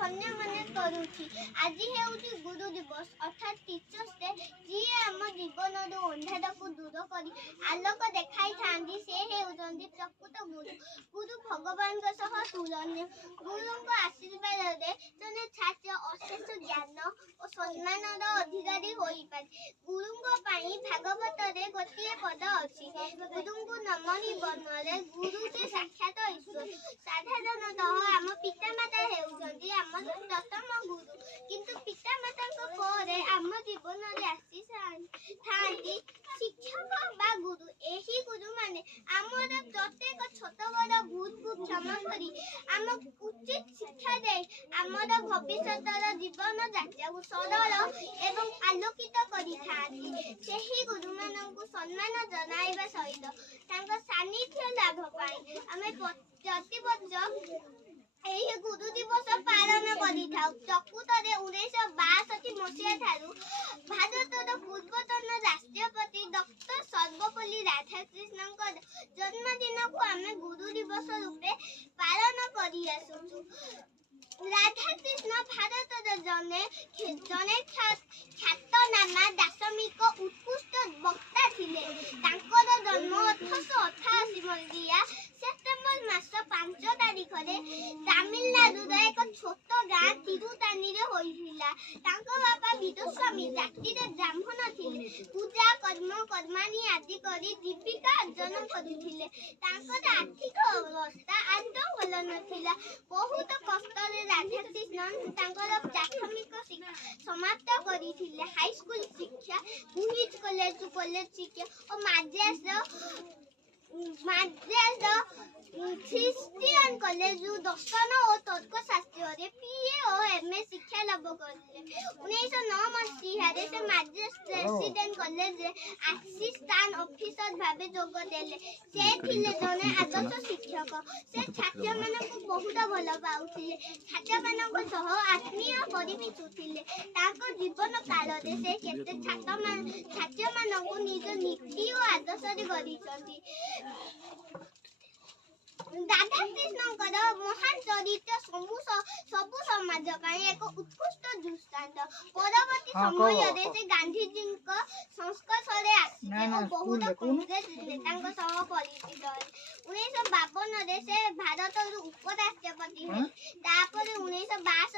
धन्य मन करुछि। आज हेउछि गुरु दिवस अर्थात टीचर्स डे। जी आम जीवन अंधार को दूर करी आलोक देखाई थांदी से हेउछंती प्रकृत गुरु। गुरु भगवान सह तुलनीय। गुरु आशीर्वाद रे जने छात्र अशेष ज्ञान और सम्मान अधिकारी होई पारे। गुरु भागवत रे गोटे पद अछि, गुरु को नमनी बनले गुरु के साक्षात ईश्वर। साधारणतः आम पितामाता हेउछंती आम प्रथम गुरु, किंतु पितामाता परे आम जीवन रे आसी थांती शिक्षक बा गुरु। एही गुरु माने आमर प्रत्येक छोट बड़ भूल को क्षमा करी आम उचित शिक्षा दे आमर भविष्यतर जीवन जात्रा को सरल एवं आलोकित करी थांती। सेही गुरु मानकु सम्मान जनाइबा सहित तांका सानिध्य लाभ पाई आमे प्रतिवर्ष एही गुरु दिवस पालन करि थाउ। प्रकृत रे 1962 मसीहा ठारू भारतर पूर्वतन राष्ट्रपति डॉक्टर सर्वपल्ली राधाकृष्णन जन्मदिन को आमे गुरु दिवस रूपे पालन करि आसुछु। राधाकृष्ण भारतर जने ख्यातनामा दार्शनिक उत्कृष्ट वक्ता थिले। तांकर जन्म 1888 मसीहा सेप्टेम्बर मास 5 तारिख रे तमिलनाडु रे एक छोट गाँ तिरुतानी रे होइथिला। तांको बापा विदुस्वामी जाति रे ब्राह्मण थिले। पूजा कर्मानी आदि करी जीविका अर्जन करुथिले। तांकर आर्थिक अवस्था आदौ भल नथिला। बहुत कष्ट रे राधाकृष्ण तांकर प्राथमिक शिक्षा समाप्त करिथिले। हाई स्कूल शिक्षा क्वींस कॉलेज शिक्षा और माद्रास क्रिश्चियन कॉलेज दर्शन और तर्कशास्त्र रे पीए और एमए शिक्षा लाभ करले। 1909 मसीहा रे से माद्रास प्रेसिडेंट कॉलेज रे असिस्टेंट ऑफिसर भाबे जोग देले। से थिले जने आदर्श शिक्षक। से छात्र मानक बहुत भल पाउथिले। छात्र मानक सह आत्मीय करि मिसुथिले। ताको जीवन काल रे से केते छात्र मानक निज नीति और आदर्श रे गरिसथि। राधाकृष्णकर महान चरित्र सबु समाज एक उत्कृष्ट दृष्टांत। परवर्ती समय से गांधीजी संस्पर्श आसिले और बहुत कांग्रेस नेता सह परिचित। 1952 से भारत उपराष्ट्रपति।